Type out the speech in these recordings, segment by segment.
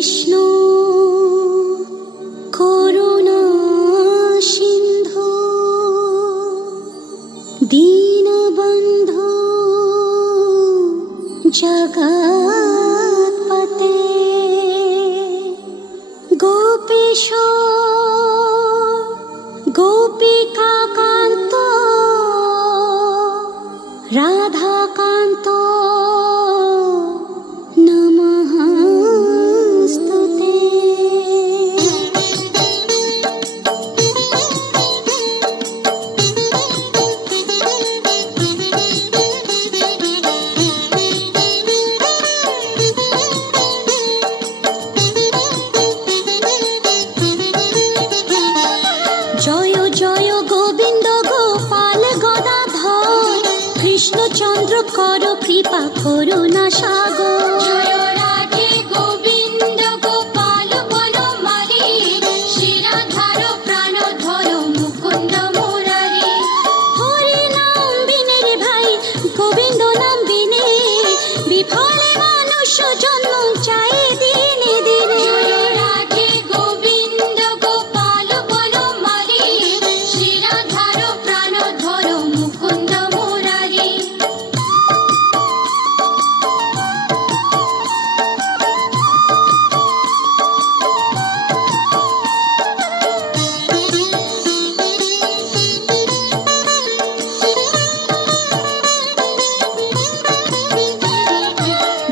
কৃষ্ণ করুণা সিন্ধু দীনবন্ধু জগৎপতে গোপীশ গোপিকাকান্ত রাধাকান্ত নমস্তুতে। জয় জয় গোবিন্দ গোপাল গদাধর কৃষ্ণচন্দ্র কর কৃপা করুণা সাগর। জয় রাধে গোবিন্দ গোপাল বনমালী শ্রীরাধার প্রাণধর মুকুন্দ মুরারি। হরি নাম বিনে রে ভাই গোবিন্দ নাম বিনে বিফলে মানুষ জন্ম চাই দিনে দিনে। জয় রাধে গোবিন্দ গোপাল বনমালী শ্রীরাধার প্রাণধর মুকুন্দ মুরারি।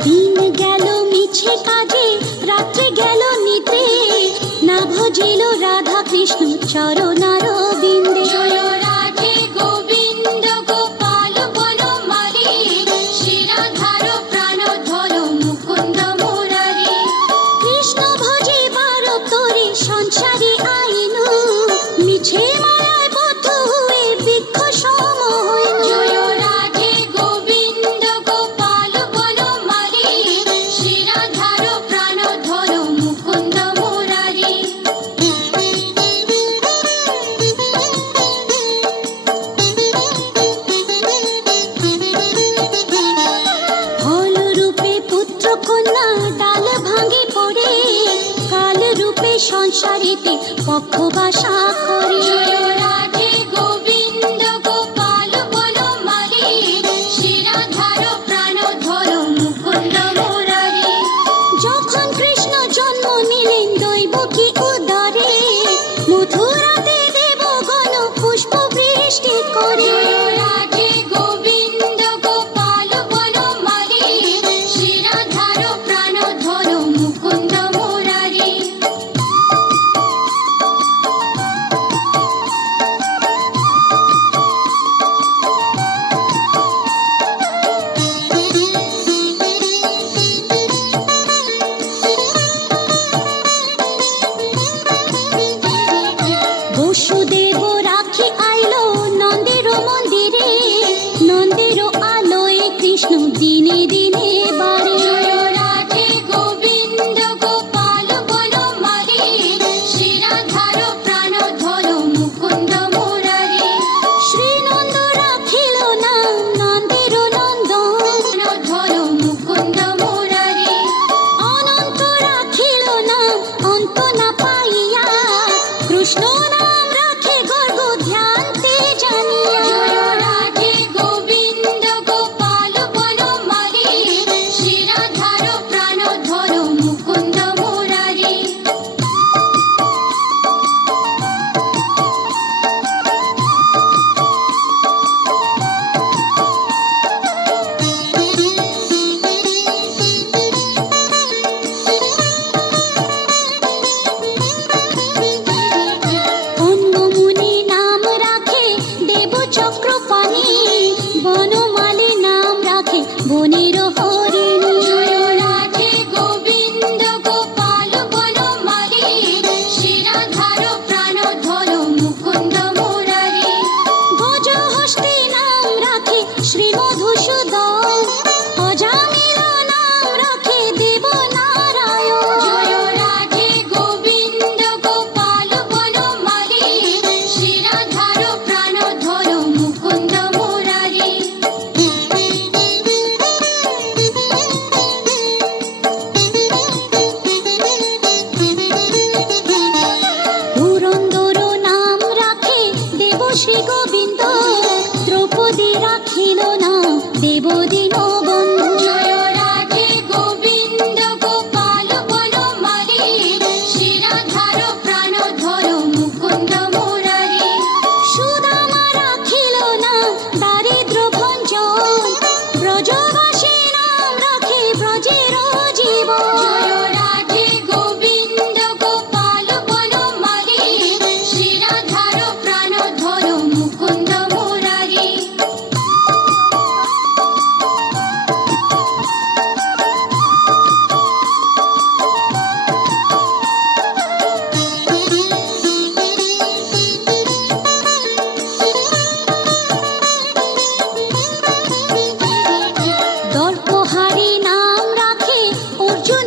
দিন গেল মিছে কাজে রাত্রে গেল নিদ্রে না ভজিল রাধা কৃষ্ণ চরণারবিন্দে। জয় রাধে গোবিন্দ গোপাল বনমালী শ্রীরাধার প্রাণধর মুকুন্দ মুরারি। কৃষ্ণ ভজে বার তোরে সংসারে আইনু মিছে মায়ায় বদ্ধ হয়ে বৃক্ষ সম হইনু। জয় রাধে গোবিন্দ গোপাল বনমালী শ্রীরাধার প্রাণধর মুকুন্দ মুরারি। ফল রূপে পুত্র কন্যা ডাল ভাঙি পড়ে কাল রূপে সংসারেতে পক্ষ বাসা করে। জয় রাধে গোবিন্দ গোপাল বনমালী শ্রীরাধার প্রাণধর মুকুন্দ মুরারি। যখন কৃষ্ণ জন্ম নিলেন দৈবকী উদরে মথুরাতে দেবগণ পুষ্প বৃষ্টি করে। জয় রাধে গোবিন্দ গোপাল বনমালী শ্রীরাধার প্রাণধর মুকুন্দ মুরারি।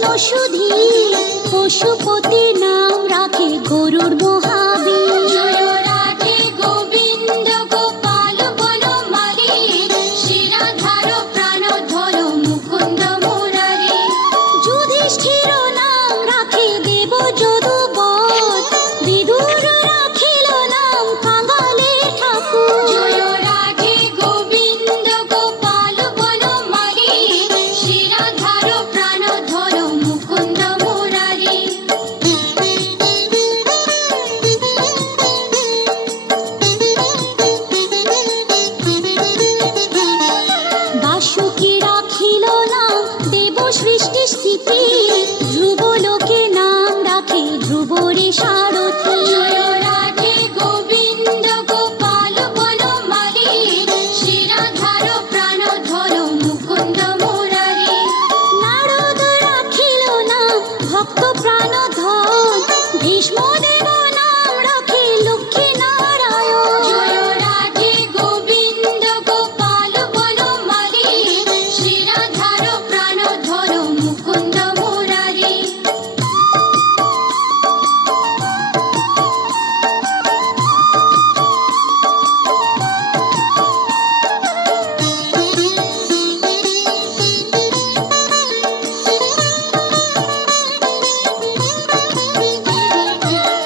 জনসুধী পশুপতি নাম রাখে গরুর মহাবীর জয় রাধে গোবিন্দ গোপাল বনমালী শিরাধার প্রাণধর মুকুন্দ মুরারি যুধিষ্ঠির নাম রাখে দেব যদুবৎ বিদুর রাখিল নাম কাঙালে ঠাকুর জয় রাধে গোবিন্দ গোপাল বনমালী শিরাধার প্রাণধর মুকুন্দ মুরারি বাসুকি রাখিল নাম দেব সৃষ্টি স্থিতি ধ্রুবলোকে নাম রাখে ধ্রুবরে সারথি জয় রাধে গোবিন্দ গোপাল বনমালী শিরাধার প্রাণধর মুকুন্দ মুরারি নারদ রাখিল নাম ভক্ত প্রাণধন ভীষ্মদেব নাম রাখে লক্ষ্মী নারায়ণ জয় রাধে গোবিন্দ গোপাল বনমালী শিরাধার প্রাণধর মুকুন্দ মুরারি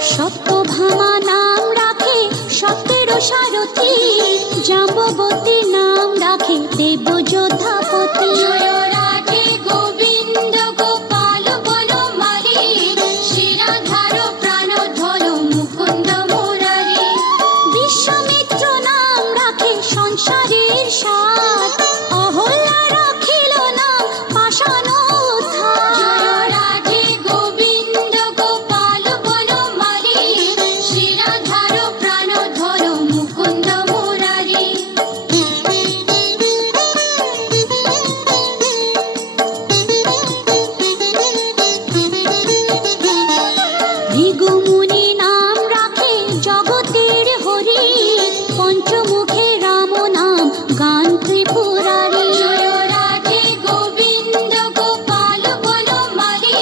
সত্যভামা নাম রাখে সত্যের সারথি জাম্ববতী নাম রাখে দেব যোদ্ধাপতি জয় রাধে গোবিন্দ গোপাল বনমালী শিরাধার প্রাণধর মুকুন্দ মুরারি বিশ্বমিত্র নাম রাখে সংসারের সার অহল্যা রাখিল নাম পাষাণ উদ্ধার জয় রাধে গোবিন্দ গোপাল বনমালী শিরাধার প্রাণধর মুকুন্দ মুরারি ভৃগুমুনি নাম রাখে জগতের হরি পঞ্চমুখে রাম নাম গান ত্রিপুরারি জয় রাধে গোবিন্দ গোপাল বনমালী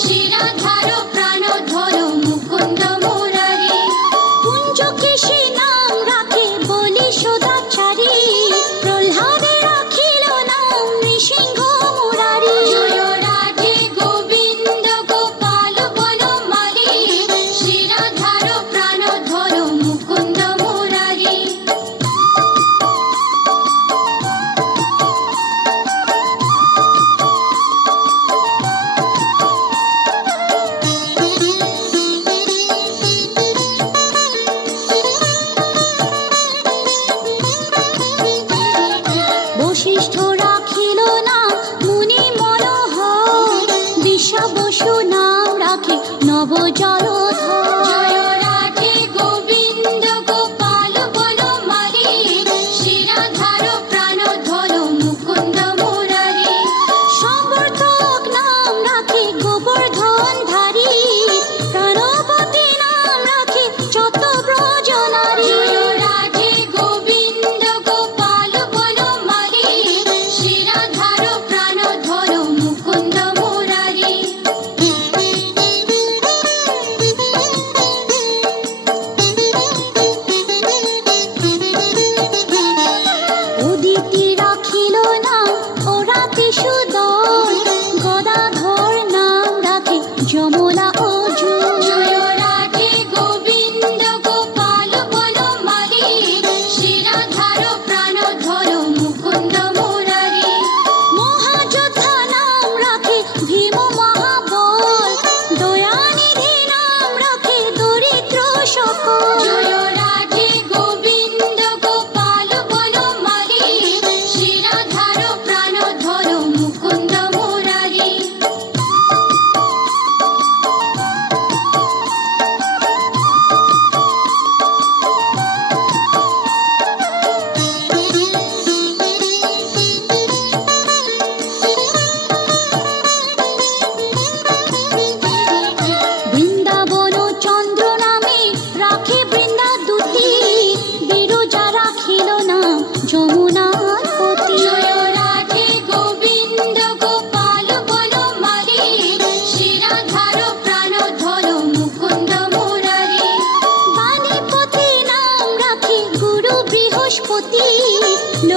শিরাধার প্রাণধর মুকুন্দ মুরারি কুঞ্জকেশী নাম রাখে বলি সদাচারী প্রহ্লাদে রাখিল নাম নৃসিংহ মুরারি জয় রাধে গোবিন্দ গোপাল বনমালী শিরাধার প্রাণধর মুকুন্দ মুরারি বশিষ্ঠ রাখিল নাম মুনি মনোহর বিশ্বাবসু নাম রাখে নব জলধর জয় রাধে গোবিন্দ গোপাল বনমালী শিরাধার প্রাণধর মুকুন্দ মুরারি সমর্থক নাম রাখে গোবর্ধন ধারী প্রাণপতি নাম রাখে যত ব্রজনারী জয় রাধে গোবিন্দ গোপাল বনমালী শিরাধার প্রাণধর মুকুন্দ মুরারি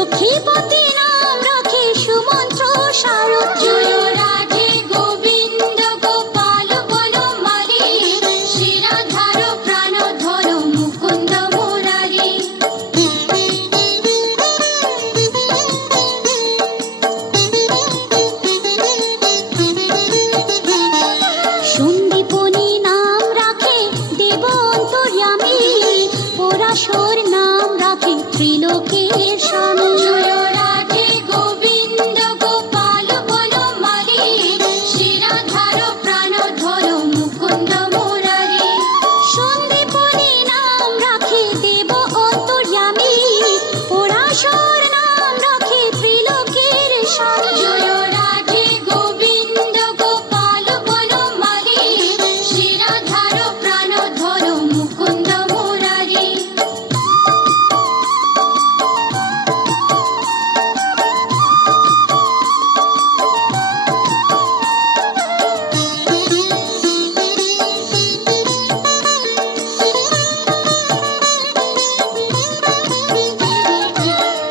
লক্ষ্মীপতি নাম রাখে সুমন্ত্র সারথি। জয় রাধে গোবিন্দ গোপাল বনমালী, শিরাধার প্রাণধর মুকুন্দ মুরারি। সন্দীপনী নাম রাখে দেব অন্তর্যামী, পরাশর নাম রাখে ত্রিলোকের স্বামী। জয় রাধে গোবিন্দ গোপাল বনমালী, শিরাধার প্রাণধর মুকুন্দ মুরারি। সন্দীপনী নাম রাখে দেব অন্তর্যামী, পরাশর নাম রাখে ত্রিলোকের স্বামী। জয় রাধে গোবিন্দ গোপাল বনমালী, শিরাধার প্রাণধর মুকুন্দ মুরারি।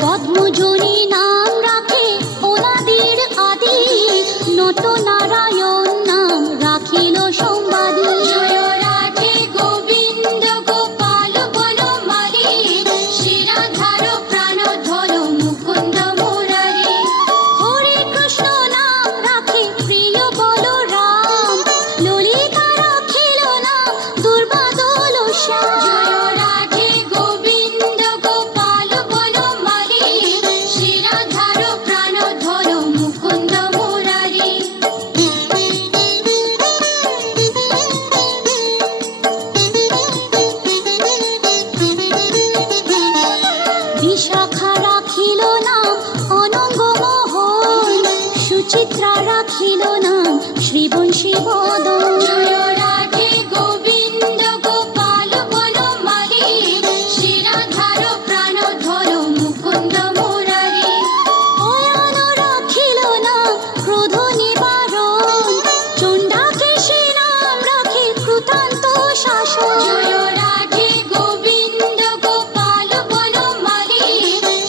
পদ্মজনী নাম রাখে অনাদির আদি, নটনারায়ণ নাম রাখিল সম্বাদী। জয় রাধে গোবিন্দ গোপাল বনমালী, শিরাধার প্রাণধর মুকুন্দ মুরারি। হরে কৃষ্ণ নাম রাখে প্রিয় বলরাম, ললিতা রাখিল নাম দুর্বাদল শ্যাম। জয় রাধে গোবিন্দ গোপাল বনমালী, শিরাধার প্রাণধর মুকুন্দ মুরারি। বিশাখা রাখিল নাম অনঙ্গ মোহন, সুচিত্রা রাখিল নাম শ্রীবংশী বদন। জয় রাধে গোবিন্দ গোপাল বনমালী, শিরাধার প্রাণধর মুকুন্দ মুরারি। অয়ন রাখিল নাম ক্রোধ নিবারণ, চণ্ডাকেশী নাম রাখে কৃতান্ত শাসন। জয় রাধে গোবিন্দ গোপাল বনমালী,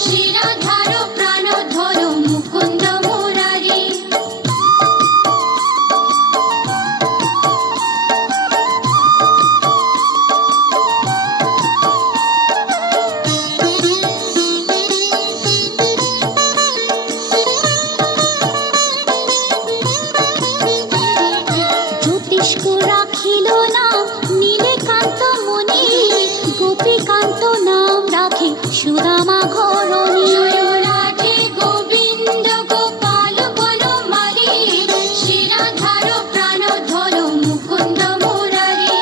শিরাধার প্রাণধর মুকুন্দ মুরারি। জ্যোতিষ্ক রাখিল নাম নীলকান্ত মণি, গোপীকান্ত নাম রাখে সুদামা ঘরণী। জয় রাধে গোবিন্দ গোপাল বনমালী, শিরাধার প্রাণধর মুকুন্দ মুরারি।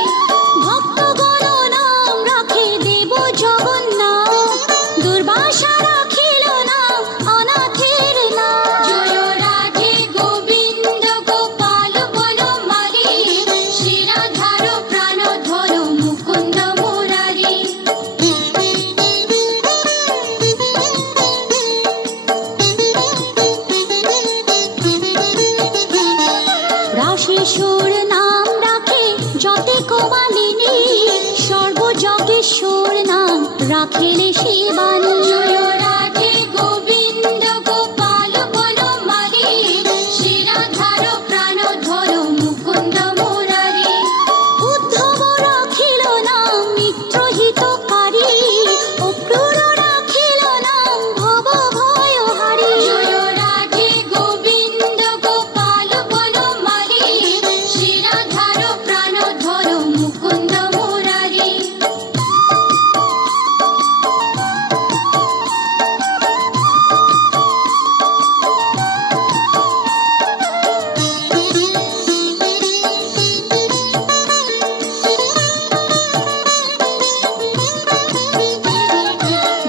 ভক্তগণ নাম রাখে দেব জগন্নাথ, দুর্বাসা রাখিল নাম অনাথের নাম। জয় রাধে গোবিন্দ গোপাল বনমালী, শিরাধার প্রাণধর মুকুন্দ মুরারি। রাশেশ্বর নাম রাখে যতে কোমালিনী, সর্বযজ্ঞেশ্বর নাম রাখিলে শিবানী। জয় রাধে গোবিন্দ গোপাল বনমালী, শিরাধার প্রাণধর মুকুন্দ মুরারি। উদ্ধব রাখিল নাম মিত্রহিতকারী, অক্রূর রাখিল নাম ভব ভয়হারী। জয় রাধে গোবিন্দ গোপাল বনমালী, শিরাধার প্রাণধর মুকুন্দ মুরারি।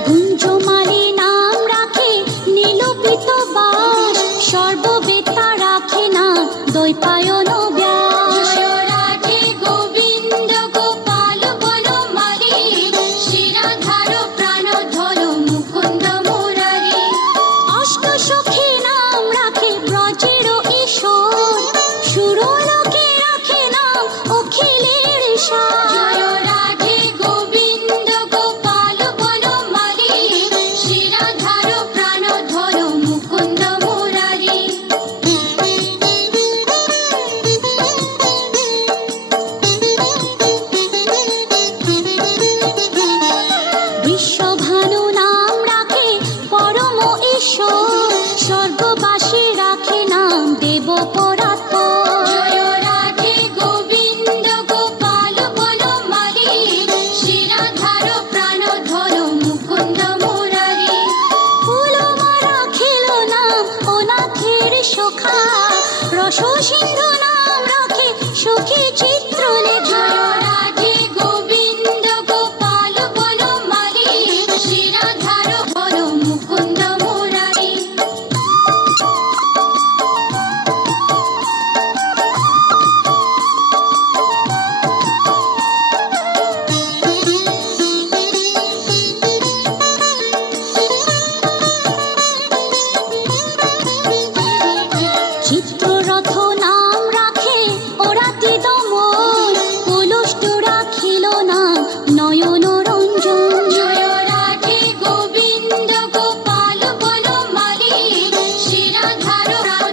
গুঞ্জমালী নাম রাখে নীলপিত বাস, সর্ববেত্তা রাখে নাম দ্বৈপায়ন ব্যাস। জয় রাধে গোবিন্দ গোপাল বনমালী, শিরাধার প্রাণধর মুকুন্দ মুরারি। অষ্টসখী নাম রাখে ব্রজের ঈশ্বর, সুরলোকে রাখে নাম অখিলের সার। জয় রাধে গোবিন্দ গোপাল বনমালী, শিরাধার প্রাণধর সখী চিত্রলেখা। জয় রাধে গোবিন্দ গোপাল বনমালী, শিরাধার হর মুকুন্দ মুরারি। চিত্ররথ নাম রাখে ওরাতি দমন, কলুষ্ট রাখিল নাম নয়ন রঞ্জন। জয় রাধে গোবিন্দ গোপাল বনমালী, শিরাধার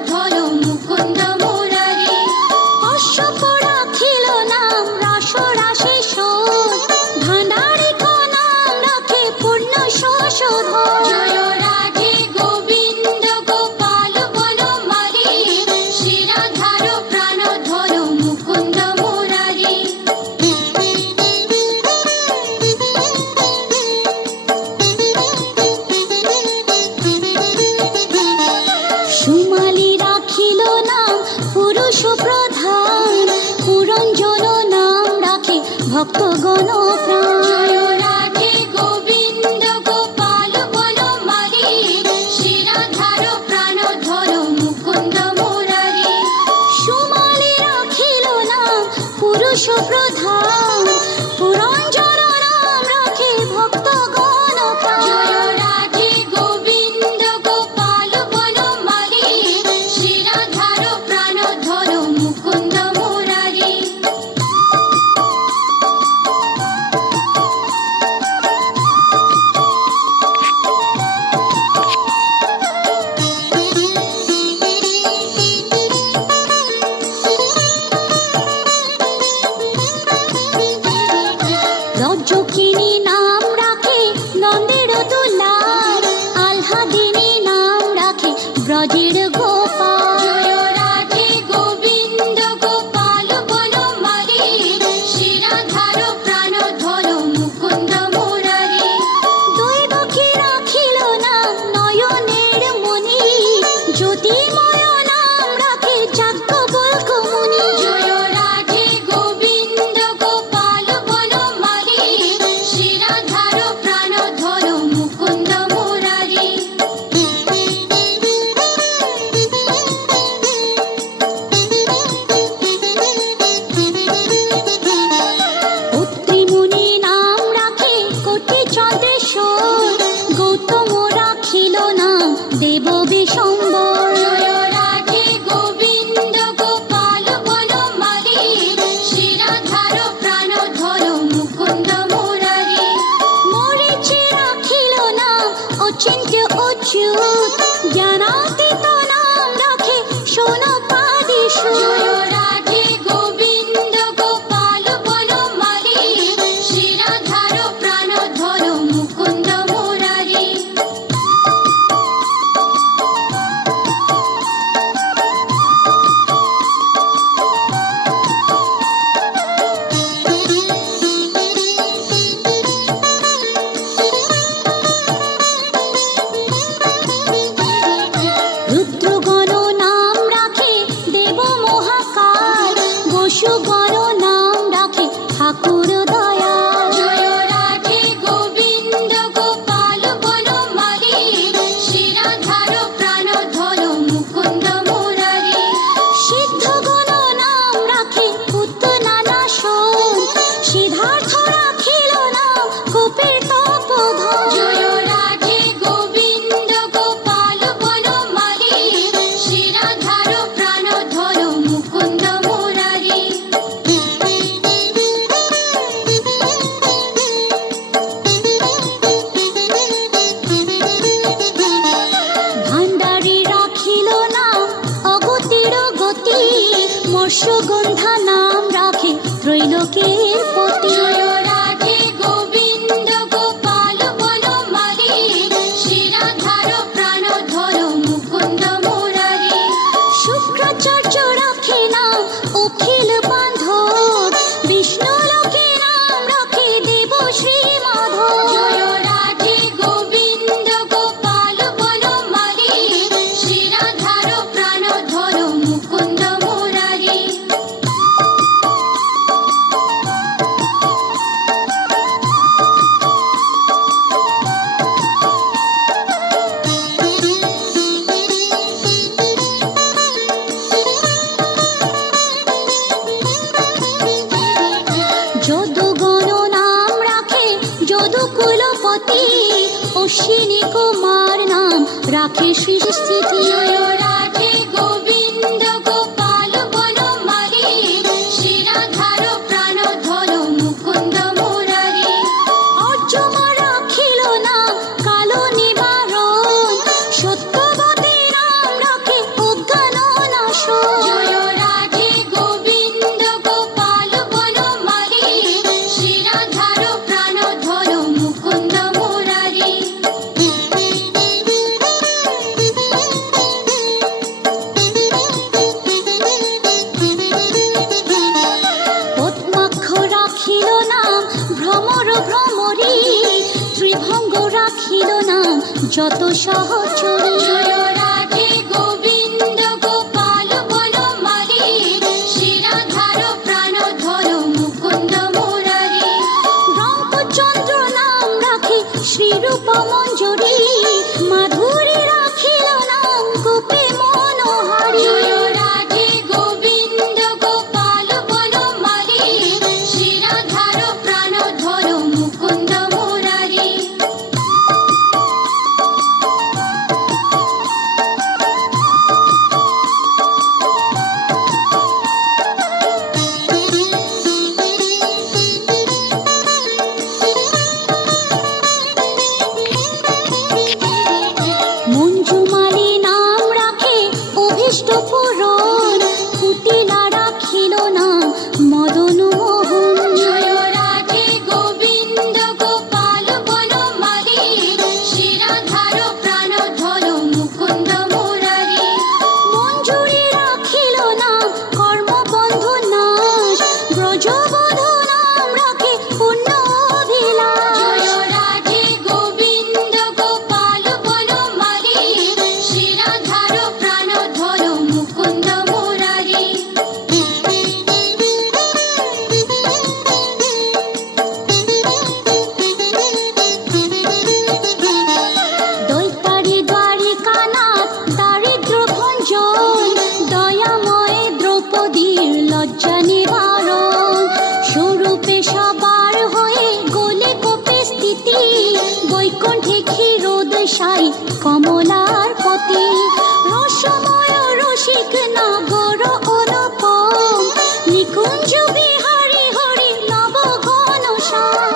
ধর মুকুন্দ মুরারি। অশ্বপ রাখিল নাম রাস রাশি শোধ, ভাণ্ডারিক নাম রাখে পূর্ণ শোধন। জয় রাধে গোবিন্দ গোপাল বনমালী, শিরাধার প্রাণ ধর মুকুন্দ মুরারি। সুমালি রাখিল নাম পুরুষ প্রধান, পুরঞ্জন নাম রাখে ভক্তগণ প্রাণ। জয় রাধে গোবিন্দ গোপাল বনমালী, শিরাধার প্রাণ ধর মুকুন্দ মুরারি। সুমালি রাখিল নাম পুরুষ প্রধান, পুরঞ্জন নাম রাখে ভক্তগণ প্রাণ। জয় রাধে গোবিন্দ গোপাল বনমালী, শিরাধার প্রাণ ধর মুকুন্দ মুরারি। রজ্জকিনী নাম রাখে নন্দের দুলার, আহ্লাদিনী নাম রাখে ব্রজের গোপাল। জয় রাধে গোবিন্দ গোপাল বনমালী, শিরাধার প্রাণ ধর মুকুন্দ মুরারি। দৈবকী রাখিল নাম নয়নের মণি, জ্যোতির্ময় নাম রাখে যাজ্ঞবল্ক্য মুনি। জয় রাধে গোবিন্দ গোপাল বনমালী, শিরাধার প্রাণ ধর মুকুন্দ মুরারি। পুত্রীমুনি নাম রাখে কোটি চন্দ্রেশ্বর, গৌতম রাখিল নাম দেব বিশম্বর। জয় রাধে গোবিন্দ গোপাল বনমালী, শিরাধার প্রাণ ধর মুকুন্দ মুরারি। মরিচি রাখিল নাম অচিন্ত্য অচ্যুত, জ্ঞানাতীত নাম রাখে সোনপাদিষু। জয় রাধে গোবিন্দ গোপাল বনমালী, শিরাধার প্রাণ ধর মুকুন্দ মুরারি। রুদ্রগণ নাম রাখে দেব মহাকাল, বসুগণ নাম রাখে ঠাকুর দয়াল। জয় রাধে গোবিন্দ গোপাল বনমালী, শিরাধার প্রাণ ধর মুকুন্দ মুরারি। সিদ্ধগণ নাম রাখে পুতনানা শোন, সিদ্ধার্থ রাখিল নাম গোপের তপোধন। জয় রাধে গোবিন্দ গোপাল বনমালী, শিরাধার প্রাণ ধর মুকুন্দ মুরারি। ভাণ্ডারী রাখিল নাম অগতির গতি, মৎস্যগন্ধা নাম রাখে ত্রৈলোকের পতি। জয় রাধে গোবিন্দ গোপাল বনমালী, শিরাধার প্রাণ ধর মুকুন্দ মুরারি। শুক্রাচার্য রাখে নাম অখিল বান্ধব, বিষ্ণু লোকে নাম রাখে দেব শ্রী মাধব। জয় রাধে গোবিন্দ গোপাল বনমালী, শিরাধার প্রাণ ধর মুকুন্দ মুরারি। অশ্বিনী কুমার নাম রাখে সৃষ্টিতে। জয় রাধে গোবিন্দ গোপাল বনমালী, শ্রীরাধার প্রাণধন মুকুন্দ মুরারি। অর্জমা রাখিল নাম কালো নিবারণ, সত্যবতী নাম রাখে অজ্ঞান নাশন। জয় রাধে গোবিন্দ গোপাল বনমালী, শ্রীরাধার প্রাণধন মুকুন্দ মুরারি। পদ্মাক্ষ রাখিল নাম ভ্রমর ভ্রমরী, ত্রিভঙ্গ রাখিল নাম যত সহচরী। জয় রাধে গোবিন্দ গোপাল বনমালী, শ্রীরাধার প্রাণধন মুকুন্দ মুরারি। রামচন্দ্র নাম রাখে শ্রীরূপ মঞ্জরী, মাধুরী রাখিল নাম গোপী মনোহারী। জয় রাধে গোবিন্দ গোপাল বনমালী, শ্রীরাধার প্রাণধন মুকুন্দ মুরারি। মঞ্জুমালী নাম রাখে অভীষ্ট পূরণ, কুটিলা রাখিল নাম মদন মোহন। জয় রাধে গোবিন্দ গোপাল বনমালী, শ্রীরাধার প্রাণধন মুকুন্দ মুরারি। মঞ্জুরি রাখিল নাম কর্মবন্ধু নাশ, ব্রজবধূ নাম রাখে পুণ্য অভিলাষ। জয় রাধে গোবিন্দ গোপাল বনমালী, শ্রীরাধার প্রাণধন মুকুন্দ মুরারি। দৈতারি দ্বারিকানাথ দারিদ্র ভঞ্জন, দয়াময় দ্রৌপদীর লজ্জা নিবারণ। স্বরূপে সবার হয়ে গোলে কোপে স্থিতি, বৈকুণ্ঠে ক্ষীরোদশাই কমলার পতি। রসময় রসিক নাগর অনুপম, নিকুঞ্জ বিহারী হরি নব ঘনশ্যাম।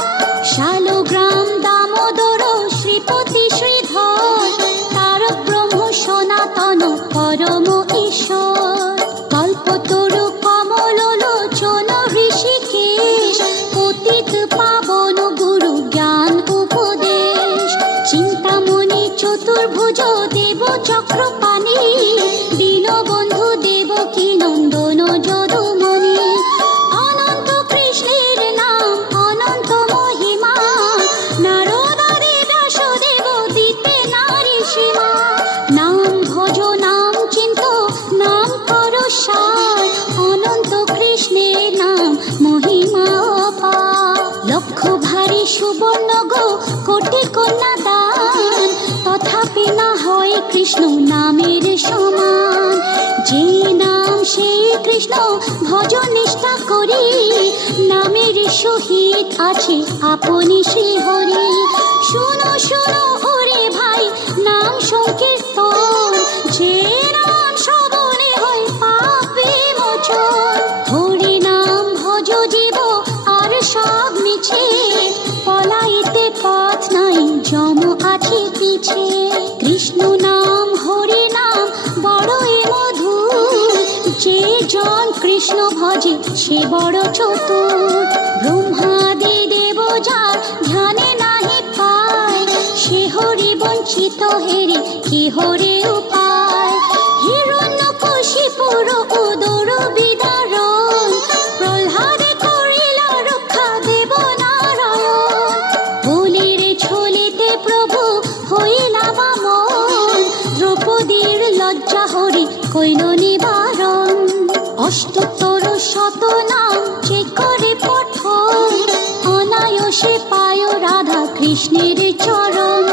শালগ্রাম দামোদর শ্রীপতি শ্রীধর, তারক ব্রহ্ম সনাতন পরম ঈশ্বর। কল্পতরু কমল লোচন ঋষিকেশ, পতিত পাবন গুরু জ্ঞান উপদেশ। চিন্তামণি চতুর্ভুজ দেব চক্রপাণি, দীনবন্ধু দেবকী নন্দন যদুমণি। অনন্ত কৃষ্ণের নাম অনন্ত মহিমা, নারদাদি ব্যাসদেব দিতে নারী সীমা। নাম ভজ নাম চিন্ত নাম কর সার, অনন্ত কৃষ্ণের নাম মহিমা অপার। লক্ষ ভারী সুবর্ণ গো কোটি কন্যা দান, তথাপি না হয় কৃষ্ণ নামের সমান। যে নাম সে কৃষ্ণ ভজ নিষ্ঠা করি, নামের সহিত আছে আপনি শ্রীহরি। শুনো শুনো ওরে ভাই নাম সংকীর্তন, যে নাম শ্রবণে হয় পাপ বিমোচন। হরি নাম ভজ জীব আর সব মিছে, পলাইতে পথ নাই যম আছে পিছে। কৃষ্ণ নাম হরি নাম বড়ই মধুর, যে জন কৃষ্ণ ভজে সে বড় চতুর। ব্রহ্মাদি দেব যার ধ্যানে নাহি পায়, সে হরি বঞ্চিত হেরে কি হরে উপায়। হিরণ্যকশিপুর উদর বিদারণ, প্রহ্লাদে করিল রক্ষা দেব নারায়ণ। বলির ছলিতে প্রভু হইলা বামন, দ্রৌপদীর লজ্জা হরি কইল নিবারণ। অষ্টোত্তর শত নাম যে করে পঠন, অনায়াসে পায় রাধা কৃষ্ণের চরণ।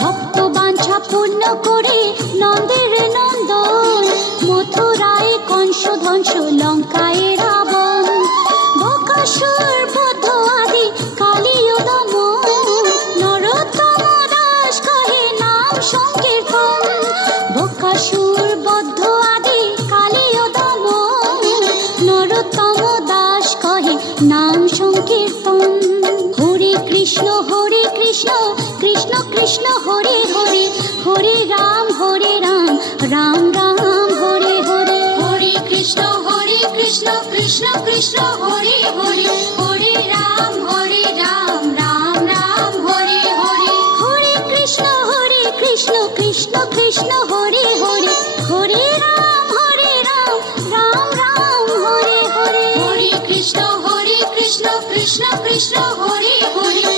ভক্ত বাঞ্ছা পূর্ণ করে নন্দের নন্দন, মথুরায় কংস ধ্বংস লঙ্কায় রাবণ। বকাসুর বধ আদি কালীয় দমন, নরোত্তম দাস হরে রাম রাম রাম হরে হরে। হরে কৃষ্ণ কৃষ্ণ কৃষ্ণ হরে হরে, হরে রাম রাম রাম হরে হরে। হরে কৃষ্ণ কৃষ্ণ কৃষ্ণ হরে হরে, হরে রাম রাম রাম হরে হরে। হরে কৃষ্ণ কৃষ্ণ কৃষ্ণ হরে হরে,